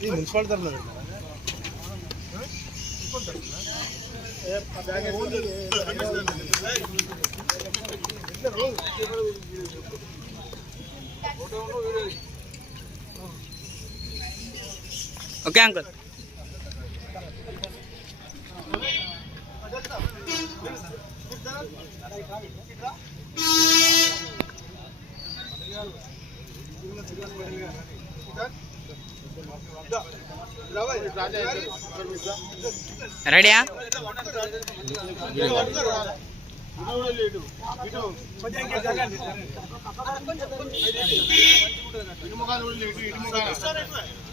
ఇది మున్సిపాలిటీ తరఫున okay uncle రెడీయా um,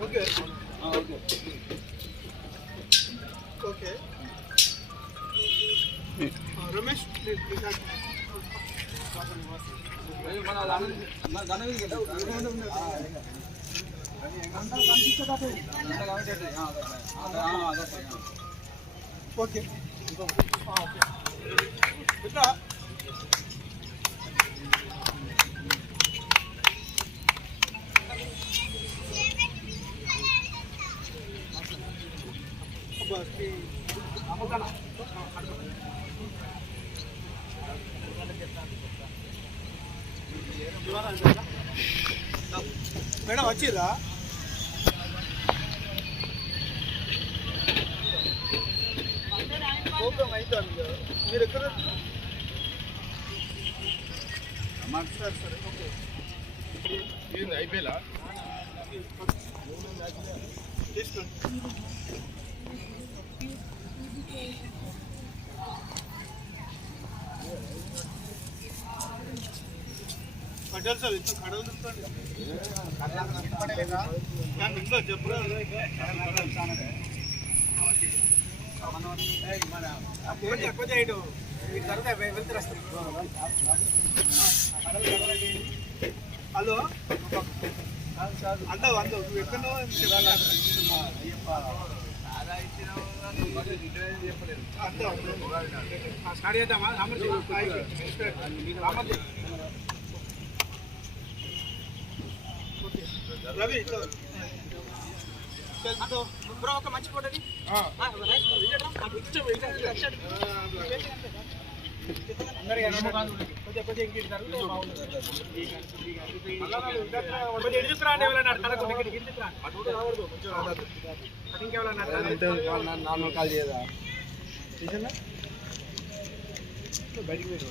okay. Okay Ramesh okay ఇట్లా మేడం వచ్చిరా ప్రోగ్రామ్ అయిపోయింది కదా. మీరు ఎక్కడ సరే సరే ఓకే అయిపోయేలా తీసుకోండి పడ్డారు సార్ ఇంత కడలు తిప్పండి చెప్పరా హలో అందావు అందావు నువ్వు ఎక్కడో స్టార్ట్ చేద్దామా రవి బ్రో ఒక మంచి ఫోటోని నార్మల్ కాల్ చేయదా బయటికి వీడియో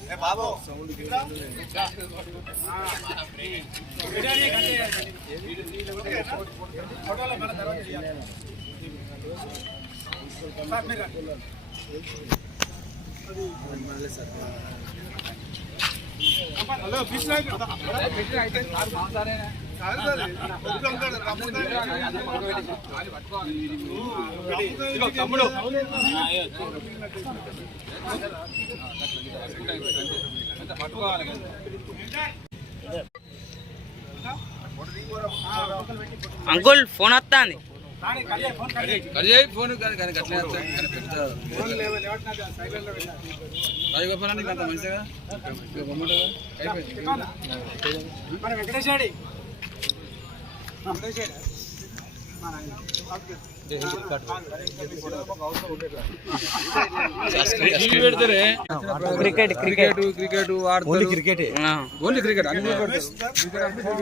బాబు. ఫోటోలో మన తర్వాత హలో కృష్ణ తమ్ముడు అంకుల్ ఫోన్ వస్తుంది. ఫోన్ కానీ కానీ అట్లే వస్తాయి. కానీ పెద్ద రాజగోపాలానికి అంత మంచిగా? ఇక బొమ్మలుగా అయిపోయింది. మన వెంకటేశాడి క్రికెట్ క్రికెట్. క్రికెట్ ఆడుతారు. క్రికెట్? ఓన్లీ క్రికెట్ అన్ని పెడతారు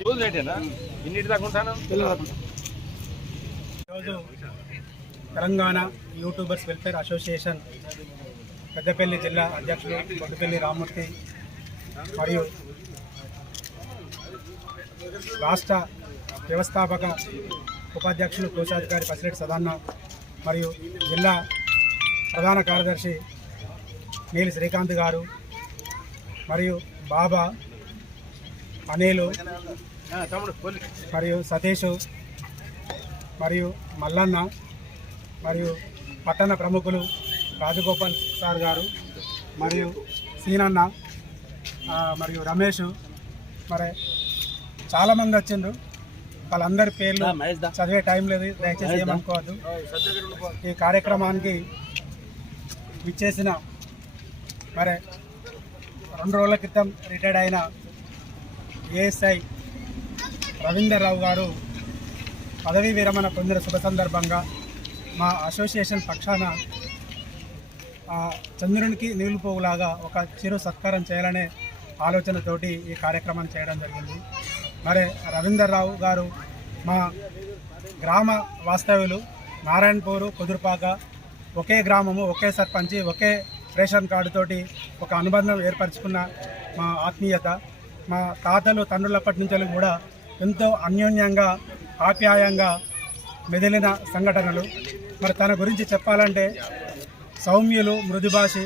రోజు రేటేనా ఇన్నిటి దాకా ఉంటాను? ఈరోజు Telangana YouTubers welfare association Peddapalli జిల్లా అధ్యక్షుడు కొత్తపల్లి రామూర్తి మరియు రాష్ట్ర వ్యవస్థాపక ఉపాధ్యక్షులు కోశాధికారి పసిరెడ్డి సదాన్న మరియు జిల్లా ప్రధాన కార్యదర్శి నీలి శ్రీకాంత్ గారు మరియు బాబా అనిలు మరియు సతీష్ మరియు మల్లన్న మరియు పట్టణ ప్రముఖులు రాజగోపాల్ సార్ గారు మరియు సీనన్న మరియు రమేష్. మరి చాలామంది వచ్చిండ్రు. వాళ్ళందరి పేర్లు చదివే టైం లేదు దయచేసి ఏమనుకోవద్దు. ఈ కార్యక్రమానికి విచ్చేసిన మరి రెండు రోజుల క్రితం రిటైర్డ్ అయిన ఏఎస్ఐ రవీందర్ రావు గారు పదవీ విరమణ పొందిన శుభ సందర్భంగా మా అసోసియేషన్ పక్షాన ఆ, చంద్రునికి నీళ్ళు పోగులాగా ఒక చిరు సత్కారం చేయాలనే ఆలోచనతోటి ఈ కార్యక్రమం చేయడం జరిగింది. మరి రవీందర్ రావు గారు మా గ్రామ వాస్తవ్యులు నారాయణపూరు కుదురుపాక ఒకే గ్రామము ఒకే సర్పంచి ఒకే రేషన్ కార్డుతోటి ఒక అనుబంధం ఏర్పరచుకున్న మా ఆత్మీయత మా తాతలు తండ్రులప్పటి నుంచి కూడా ఎంతో అన్యోన్యంగా ఆప్యాయంగా మెదిలిన సంఘటనలు. మరి తన గురించి చెప్పాలంటే సౌమ్యులు మృదుభాషి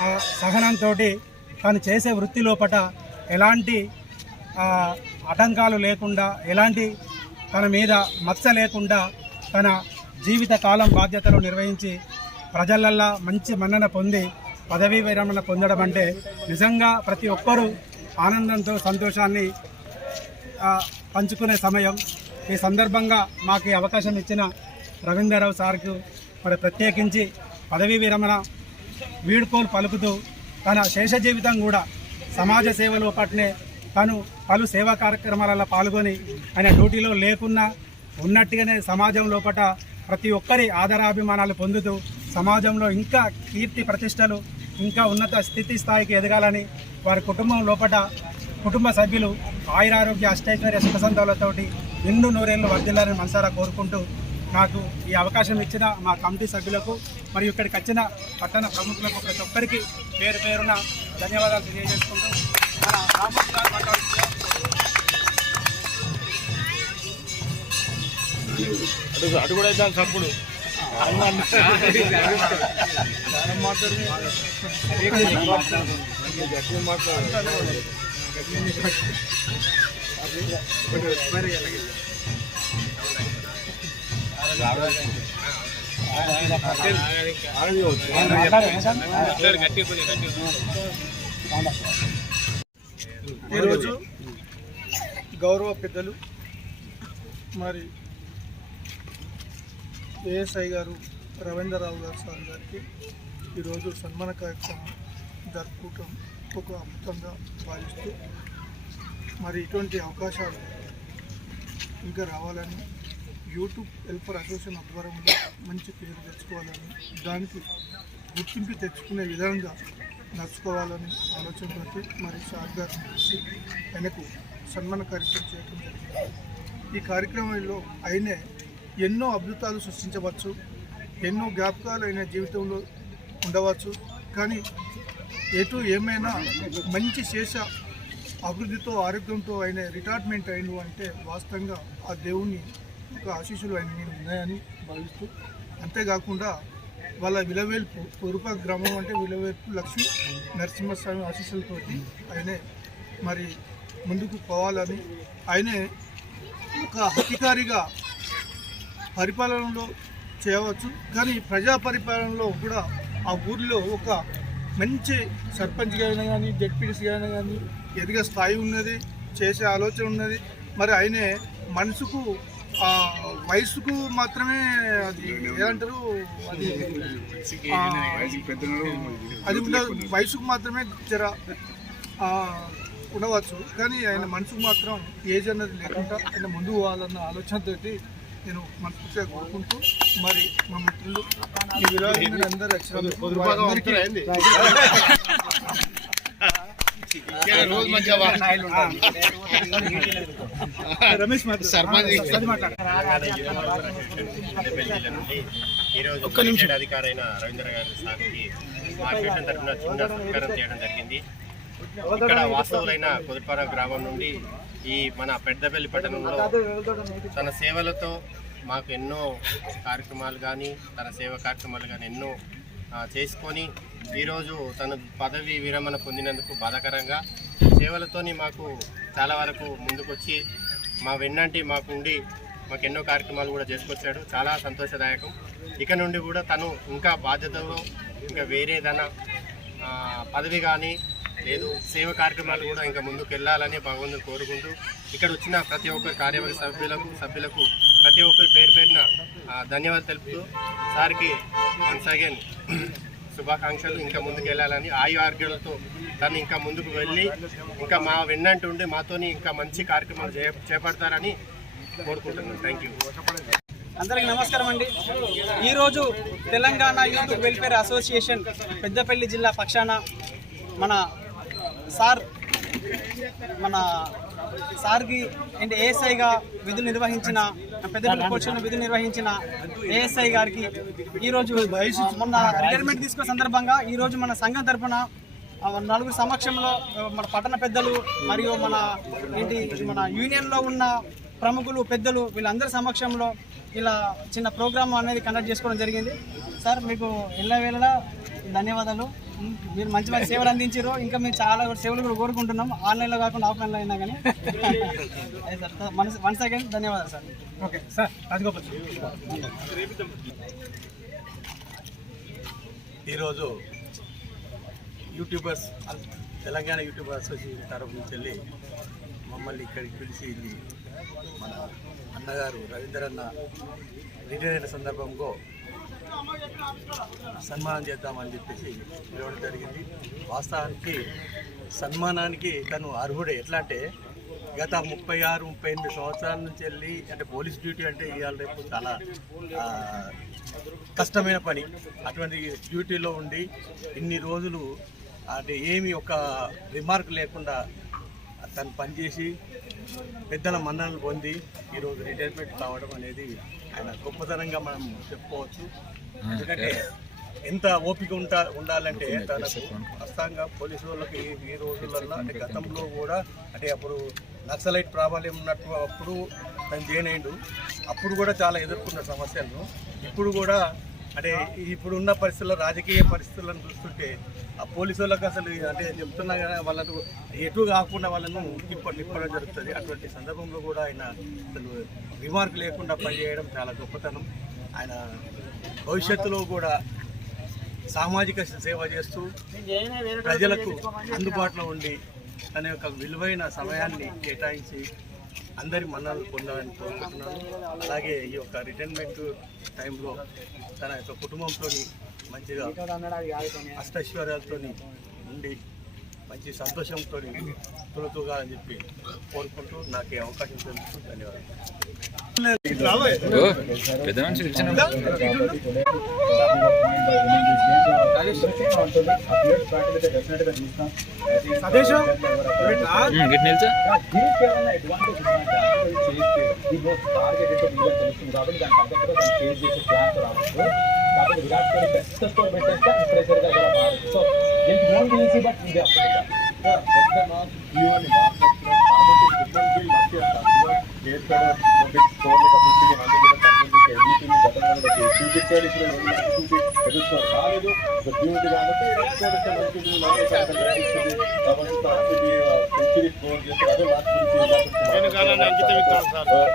ఆ సహనంతో తను చేసే వృత్తి లోపట ఎలాంటి ఆటంకాలు లేకుండా ఎలాంటి తన మీద మచ్చ లేకుండా తన జీవిత కాలం బాధ్యతలు నిర్వహించి ప్రజలల్లా మంచి మన్నన పొంది పదవీ విరమణ పొందడం అంటే నిజంగా ప్రతి ఒక్కరూ ఆనందంతో సంతోషాన్ని పంచుకునే సమయం. ఈ సందర్భంగా మాకు అవకాశం ఇచ్చిన రవీంద్రరావు సార్కు మరి ప్రత్యేకించి పదవీ విరమణ వీడుకోలు పలుకుతూ తన శేష జీవితం కూడా సమాజ సేవలో పట్నే తను పలు సేవా కార్యక్రమాలలో పాల్గొని ఆయన డ్యూటీలో లేకున్నా ఉన్నట్టుగానే సమాజం లోపల ప్రతి ఒక్కరి ఆదరాభిమానాలు పొందుతూ సమాజంలో ఇంకా కీర్తి ప్రతిష్టలు ఇంకా ఉన్నత స్థితి స్థాయికి ఎదగాలని వారి కుటుంబం లోపట కుటుంబ సభ్యులు ఆయురారోగ్య అష్టైశ్వర్య సుఖసంతాలతోటి నిండు నూరేళ్ళు వర్ధిల్లాలని మనసారా కోరుకుంటూ నాకు ఈ అవకాశం ఇచ్చిన మా కమిటీ సభ్యులకు మరియు ఇక్కడికి వచ్చిన పట్టణ ప్రముఖులకు ప్రతి ఒక్కరికి పేరు పేరున ధన్యవాదాలు తెలియజేసుకుంటూ మన రామోజీ గారు మాట్లాడుతున్నారు. ఈరోజు గౌరవ పెద్దలు మరి ఏఎస్ఐ గారు రవీంద్రరావు గారు సార్ గారికి ఈరోజు సన్మాన కార్యక్రమం జరుపుకోవటం ఒక అద్భుతంగా భావిస్తూ మరి ఇటువంటి అవకాశాలు ఇంకా రావాలని యూట్యూబ్ హెల్పర్ అసోసియేషన్ ఆధ్వర్యంలో మంచి పేరు తెచ్చుకోవాలని దానికి గుర్తింపు తెచ్చుకునే విధంగా నడుచుకోవాలని ఆలోచనతో మరి సార్ గారు కలిసి ఆయనకు సన్మాన కార్యక్రమం చేయడం జరిగింది. ఈ కార్యక్రమంలో ఆయనే ఎన్నో అద్భుతాలు సృష్టించవచ్చు ఎన్నో జ్ఞాపకాలు అయిన జీవితంలో ఉండవచ్చు. కానీ ఎటు ఏమైనా మంచి శేష అభివృద్ధితో ఆరోగ్యంతో ఆయన రిటైర్మెంట్ అయిన అంటే వాస్తవంగా ఆ దేవుని ఒక ఆశీస్సులు ఆయన ఉన్నాయని భావిస్తూ అంతేకాకుండా వాళ్ళ విలవేల్పు పొరుప గ్రామం అంటే విలవేల్పు లక్ష్మి నరసింహస్వామి ఆశీస్సులతోటి ఆయనే మరి ముందుకు పోవాలని ఆయనే ఒక అధికారిగా పరిపాలనలో చేయవచ్చు. కానీ ప్రజా పరిపాలనలో కూడా ఆ ఊరిలో ఒక మంచి సర్పంచ్గా అయినా కానీ జడ్పీటీసీగా అయినా కానీ ఎదిగే స్థాయి ఉన్నది చేసే ఆలోచన ఉన్నది. మరి ఆయనే మనసుకు ఆ వయసుకు మాత్రమే అది ఏమంటారు అది అది ఉండదు వయసుకు మాత్రమే జర ఉండవచ్చు. కానీ ఆయన మనసుకు మాత్రం ఏజ్ అన్నది లేకుండా ఆయన ముందు పోవాలన్న ఆలోచనతోటి నేను మనస్ఫూర్తిగా కోరుకుంటూ మరి మా మిత్రులు ఈ వారందరికీ రమేష్ ఒక్క నిమిషం. అధికారైన రవీంద్ర గారి సార్కి మా అసోసియేషన్ తరఫున చిన్న సత్కారం చేయడం జరిగింది. ఇక్కడ వాస్తవులైన కుదుర్పార గ్రామం నుండి ఈ మన పెద్దపల్లి పట్టణంలో తన సేవలతో మాకు ఎన్నో కార్యక్రమాలు కానీ తన సేవ కార్యక్రమాలు కానీ ఎన్నో చేసుకొని ఈరోజు తను పదవి విరమణ పొందినందుకు బాధాకరంగా సేవలతోని మాకు చాలా వరకు ముందుకొచ్చి మా వెన్నంటి మాకుండి మాకు ఎన్నో కార్యక్రమాలు కూడా చేసుకొచ్చాడు. చాలా సంతోషదాయకం. ఇక నుండి కూడా తను ఇంకా బాధ్యతలో ఇంకా వేరేదైనా పదవి కానీ లేదు. సేవ కార్యక్రమాలు కూడా ఇంకా ముందుకు వెళ్ళాలని భగవంతుని కోరుకుంటూ ఇక్కడ వచ్చిన ప్రతి ఒక్కరి కార్యవర్గ సభ్యులకు సభ్యులకు ప్రతి ఒక్కరి పేరు పేరున ధన్యవాదాలు తెలుపుతూ సార్కి వన్స్ అగైన్ శుభాకాంక్షలు. ఇంకా ముందుకు వెళ్ళాలని ఆయు ఆరోగ్యాలతో తను ఇంకా ముందుకు వెళ్ళి ఇంకా మా వెన్నంటి ఉండి మాతోని ఇంకా మంచి కార్యక్రమాలు చేపడతారని కోరుకుంటున్నాను. థ్యాంక్ యూ అందరికి నమస్కారం అండి. ఈరోజు Telangana youth welfare association Peddapalli జిల్లా పక్షాన మన సార్ మన సార్కి అంటే ఏఎస్ఐగా విధులు నిర్వహించిన పెద్దపల్లి పోలీసులు విధులు నిర్వహించిన ఏఎస్ఐ గారికి ఈరోజు మొన్న రిటైర్మెంట్ తీసుకున్న సందర్భంగా ఈరోజు మన సంఘం తరఫున నలుగురు సమక్షంలో మన పట్టణ పెద్దలు మరియు మన ఏంటి మన యూనియన్లో ఉన్న ప్రముఖులు పెద్దలు వీళ్ళందరి సమక్షంలో ఇలా చిన్న ప్రోగ్రామ్ అనేది కండక్ట్ చేసుకోవడం జరిగింది. సార్ మీకు ఎల్ల వేళలా ధన్యవాదాలు. మీరు మంచి మంచి సేవలు అందించారు. ఇంకా మేము చాలా సేవలు కూడా కోరుకుంటున్నాం. ఆన్లైన్లో కాకుండా ఆఫ్లైన్లో అయినా కానీ. వన్స్ అగైన్ ధన్యవాదాలు సార్. ఓకే సార్ రాజగోపాల్ ఈరోజు యూట్యూబర్స్ తెలంగాణ యూట్యూబర్ అసోసియేషన్ తరఫు నుంచి వెళ్ళి మమ్మల్ని ఇక్కడికి పిలిచి ఇది మన అన్నగారు రవీందర్ అన్న రిటైర్ అయిన సందర్భంలో సన్మానం చేద్దామని చెప్పేసి పిలవడం జరిగింది. వాస్తవానికి సన్మానానికి తను అర్హుడే. ఎట్లా అంటే గత ముప్పై ఆరు ముప్పై ఎనిమిది సంవత్సరాల నుంచి వెళ్ళి అంటే పోలీస్ డ్యూటీ అంటే ఇవాళ రేపు చాలా కష్టమైన పని. అటువంటి డ్యూటీలో ఉండి ఇన్ని రోజులు అంటే ఏమి ఒక రిమార్క్ లేకుండా తను పనిచేసి పెద్దల మన్ననలు పొంది ఈరోజు రిటైర్మెంట్ కావడం అనేది ఆయన గొప్పతనంగా మనం చెప్పుకోవచ్చు. ఎందుకంటే ఎంత ఓపిక ఉంటా ఉండాలంటే తనకు వాస్తవంగా పోలీసు వాళ్ళకి ఈ రోజులలో అంటే గతంలో కూడా అంటే అప్పుడు నక్సలైట్ ప్రాబల్యం ఉన్నట్టు అప్పుడు తను అయిండు అప్పుడు కూడా చాలా ఎదుర్కొన్న సమస్యలను ఇప్పుడు కూడా అంటే ఇప్పుడు ఉన్న పరిస్థితుల్లో రాజకీయ పరిస్థితులను చూస్తుంటే ఆ పోలీసు వాళ్ళకి అసలు అంటే చెప్తున్నా కదా వాళ్ళకు ఎటు కాకుండా వాళ్ళను తిప్ప తిప్పడం జరుగుతుంది. అటువంటి సందర్భంలో కూడా ఆయన అసలు రిమార్క్ లేకుండా పనిచేయడం చాలా గొప్పతనం. ఆయన భవిష్యత్తులో కూడా సామాజిక సేవ చేస్తూ ప్రజలకు అందుబాటులో ఉండి తన యొక్క విలువైన సమయాన్ని కేటాయించి అందరి మన్నలు పొందాలని కోరుకుంటున్నాను. అలాగే ఈ యొక్క రిటైర్మెంట్ టైంలో తన యొక్క కుటుంబంతో మంచిగా అష్టైశ్వర్యాలతో ఉండి మంచి సంతోషంతో తొలుతూగాలని చెప్పి కోరుకుంటూ నాకు ఈ అవకాశం ఇచ్చినందుకు ధన్యవాదాలు. పెద్ద మనిషి సతీష్ కాబట్టి విరాట్ కోహ్లీ బెస్ట్ స్కోర్ పెట్టేస్తే ప్రెషర్గా కూడా మారదు so it won't easy but ఇది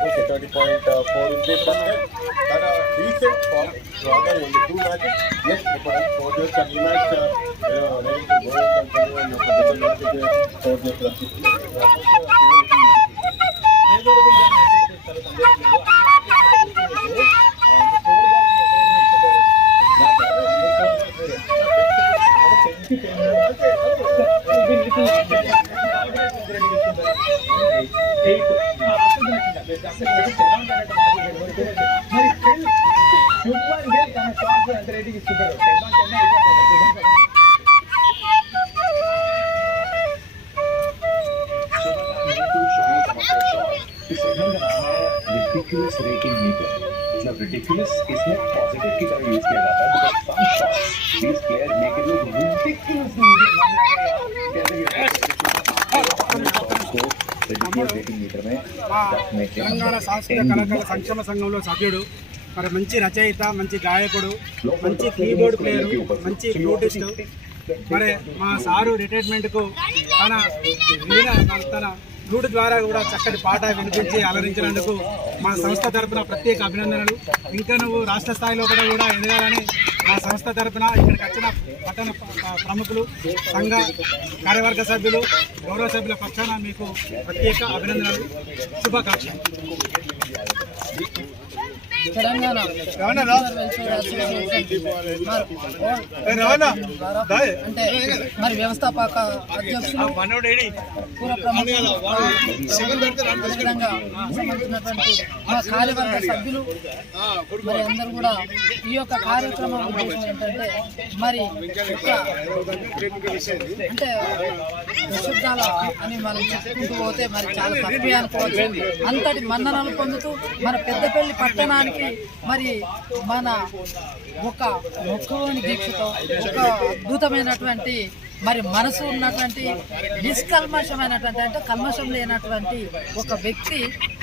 ఓకే ట్వంటీ పాయింట్ ఫోర్ ఉంది తన రీసెంట్ ఫామ్ రాగా ఉంది టూ మ్యాచెస్ ఎస్ ఇప్పుడు ఫోర్ డేస్ ఈ మ్యాచ్ ఫోర్ డేస్ మరి సుబ్బాన్ గేల్ తన స్టాఫ్ ఎంత రేటింగ్ ఇస్తుంటారు मतलब रिडिकुलस इसमें पॉजिटिव की तरह यूज किया जाता है because some shots these players make it look ridiculous rating meter में మా తెలంగాణ సాంస్కృతిక కళాకారుల సంక్షేమ సంఘంలో సభ్యుడు మరి మంచి రచయిత మంచి గాయకుడు మంచి కీబోర్డ్ ప్లేయర్ మంచి ఫ్లూటిస్ట్ మరి మా సారు రిటైర్మెంట్కు తన వీణ తన ఫ్లూట్ ద్వారా కూడా చక్కటి పాట వినిపించి అలరించినందుకు మా సంస్థ తరపున ప్రత్యేక అభినందనలు. ఇంకా నువ్వు రాష్ట్ర స్థాయిలో కూడా కూడా ఎదగాలని మా సంస్థ తరపున ఇక్కడికి వచ్చిన పట్టణ ప్రముఖులు సంఘ కార్యవర్గ సభ్యులు గౌరవ సభ్యుల పక్షాన మీకు ప్రత్యేక అభినందనలు. శుభాకాంక్షలు. తెలంగాణ. అంటే మరి వ్యవస్థాపక అధ్యక్షులు మనోడేడి పూర్వ సంబంధించినటువంటి మా కార్యవర్గ సభ్యులు మరి అందరూ కూడా ఈ యొక్క కార్యక్రమం ఉద్దేశం ఏంటంటే మరి అంటే విశుద్ధాల అని మనం చెప్పుకుంటూ పోతే మరి చాలా తప్పే అనుకోవచ్చు. అంతటి మన్ననలు పొందుతూ మన పెద్దపల్లి పట్టణానికి మరి మన ఒక ముఖోని దీక్షతో ఒక అద్భుతమైనటువంటి మరి మనసు ఉన్నటువంటి నిష్కల్మషమైనటువంటి అంటే కల్మషం లేనటువంటి ఒక వ్యక్తి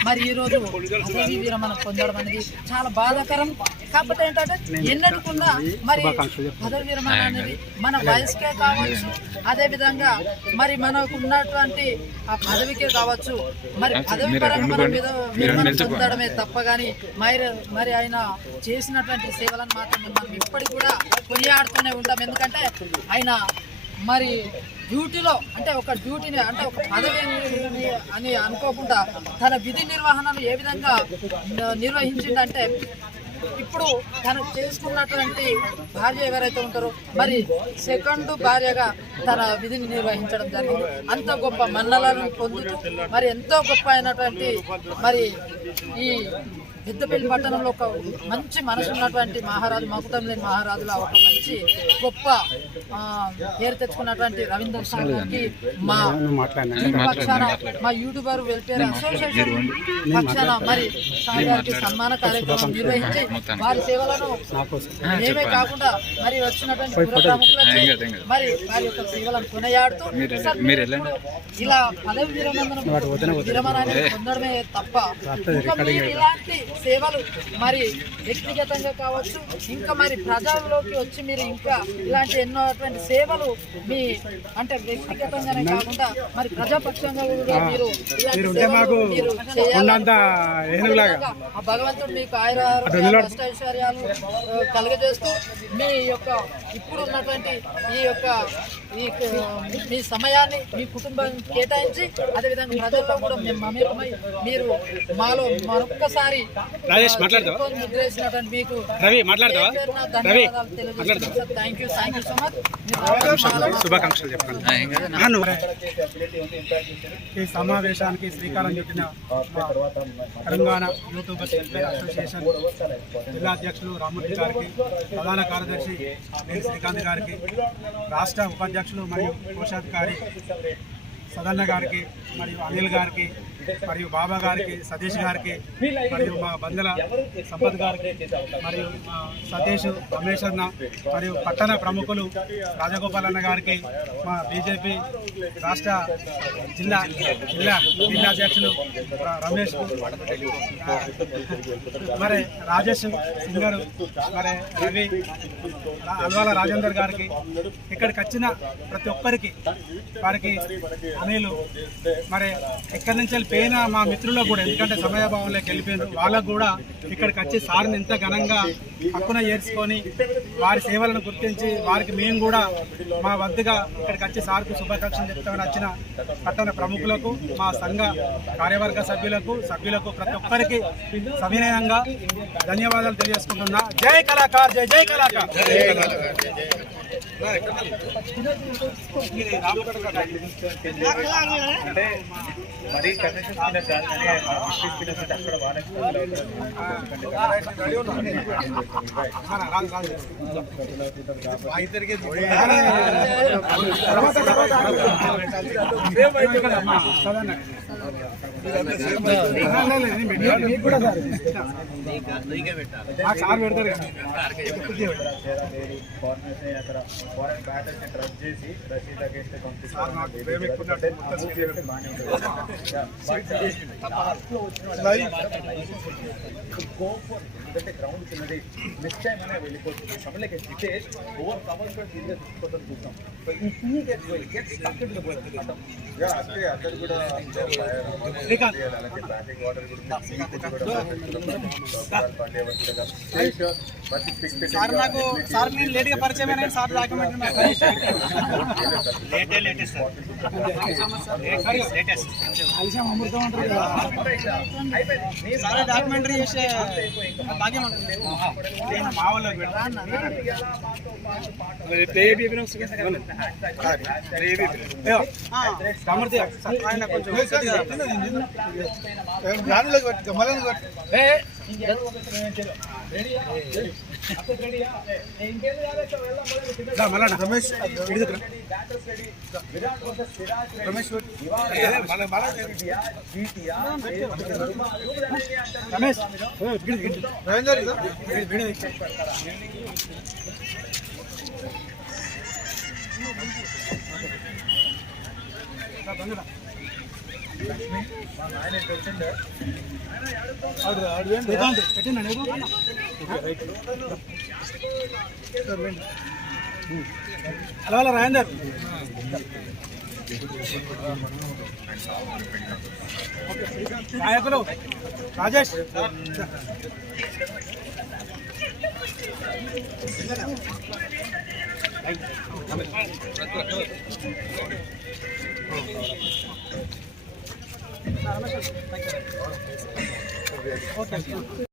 మరి ఈరోజు పదవీ విరమణ పొందడం అనేది చాలా బాధాకరం. కాకపోతే ఏంటంటే ఎన్నటికున్నా మరి పదవి విరమణ అనేది మన వయసుకే కావచ్చు అదే విధంగా మరి మనకు ఉన్నటువంటి ఆ పదవికే కావచ్చు మరి పదవి పరంగా మనం విరమణ పొందడమే తప్ప కానీ మరి మరి ఆయన చేసినటువంటి సేవలను మాత్రం మనం ఇప్పటికి కూడా కొనియాడుతూనే ఉంటాం. ఎందుకంటే ఆయన మరి డ్యూటీలో అంటే ఒక డ్యూటీని అంటే ఒక పదవిని అని అనుకోకుండా తన విధి నిర్వహణను ఏ విధంగా నిర్వహించిందంటే ఇప్పుడు తను చేసుకున్నటువంటి భార్య ఎవరైతే ఉంటారో మరి సెకండ్ భార్యగా తన విధిని నిర్వహించడం జరిగింది. అంత గొప్ప మన్నలను పొందుతూ మరి ఎంతో గొప్ప అయినటువంటి మరి ఈ పెద్దపల్లి పట్టణంలో ఒక మంచి మనసు ఉన్నటువంటి మహారాజు మకుటం లేని మహారాజుల ఒక మంచి గొప్ప ఆ, పేరు తెచ్చుకున్నటువంటి రవీంద్ర గారికి మా పక్షాన మా యూట్యూబర్ వెల్ఫేర్ అసోసియేషన్ పక్షాన మరి గారికి సన్మాన కార్యక్రమం నిర్వహించి వారి సేవలను మేమే కాకుండా మరి వచ్చినటువంటి మరి వారి యొక్క సేవలను కొనయాడుతూ ఇలా పదవి విరమణ విరమణ అనేది పొందడమే తప్ప ఇలాంటి సేవలు మరి వ్యక్తిగతంగా కావచ్చు ఇంకా మరి ప్రజల్లోకి వచ్చి మీరు ఇంకా ఇలాంటి ఎన్నో అటువంటి సేవలు మీ అంటే వ్యక్తిగతంగానే కాకుండా మరి ప్రజాపక్షంగా కూడా మీరు ఇలాంటి మీరు సేవలు. ఆ భగవంతుడు మీకు ఆయుర కలుగజేస్తూ మీ యొక్క ఇప్పుడు ఉన్నటువంటి ఈ యొక్క మీ సమయాన్ని మీ కుటుంబం కేటాయించి అదేవిధంగా ప్రజల్లో కూడా మేము మమేకమై మీరు మాలో మరొక్కసారి మీకు రవి, మాట్లాడతావా? పేరు పేరున రవి, ధన్యవాదాలు తెలియజేస్తున్నాను sir. Thank you thank you so much శుభాకాంక్షలు చెప్పండి ఆ, నువ్వు. ఈ సమావేశానికి శ్రీకారం చుట్టిన మా తెలంగాణ యూట్యూబర్స్ వెల్ఫేర్ అసోసియేషన్ జిల్లా అధ్యక్షులు రామూర్తి గారికి ప్రధాన కార్యదర్శి శ్రీకాంత్ గారికి రాష్ట్ర ఉపాధ్యక్షులు మరియు కోశాధికారి సదన్న గారికి మరియు అనిల్ గారికి మరియు బాబా గారికి సతీష్ గారికి మరియు మా బంధుల సంపత్ గారికి మరియు సతీష్ రమేష్ అన్న మరియు పట్టణ ప్రముఖులు రాజగోపాల్ అన్న గారికి మా బీజేపీ రాష్ట్ర జిల్లా జిల్లా జిల్లా అధ్యక్షులు రమేష్. మరి రాజేష్ సింగర్ మరి రవి అల్వాల రాజేందర్ గారికి ఇక్కడికి వచ్చిన ప్రతి ఒక్కరికి వారికి అనిలు మరి ఎక్కడి నుంచి వెళ్ళిపోయిన మా మిత్రులకు కూడా ఎందుకంటే సమయభావంలోకి వెళ్ళిపోయారు వాళ్ళకు కూడా ఇక్కడికి వచ్చి సార్ని ఎంత ఘనంగా హక్కున చేర్చుకొని వారి సేవలను గుర్తించి వారికి మేము కూడా మా వద్దగా ఇక్కడికి వచ్చి సార్కు శుభాకాంక్షలు చెప్తామని వచ్చిన పట్టణ ప్రముఖులకు మా సంఘ కార్యవర్గ సభ్యులకు సభ్యులకు ప్రతి ఒక్కరికి సవినయంగా ధన్యవాదాలు తెలియజేసుకుంటున్నా. జై కళాకార్ జై జై కళాకార్. సార్ పెడతారు కదా సార్ నాకు ప్రేమికున్నట్టు మొత్తం ఎందుకంటే గ్రౌండ్ చిన్నది నెక్స్ట్ టైం అనే వెళ్ళిపోతుంది సభలకి జితేష్ ఓవర్ కవర్ కూడా సీరియస్ తీసుకోవడం చూస్తాం సో ఈ to get going get stuck in the going అంటే అక్కడ కూడా శ్రీకాంత్ సార్ నాకు సార్ నేను లేట్గా పరిచయం అయినా సార్ డాక్యుమెంట్. సార్. డాక్యుమెంటరీ చేసే భాగ్యం ఉంటుంది మా వాళ్ళకి. ఆయన కొంచెం ರಮೇಶ್ ರಮೇಶ್ ರಮೇಶ್ ರವೀಂದರ್ ಇದು ಬಂದಿಲ್ಲ హలో రమేష్ ఇడిదిరా. రమేష్ రాజేష్ రమేష్ ఓకే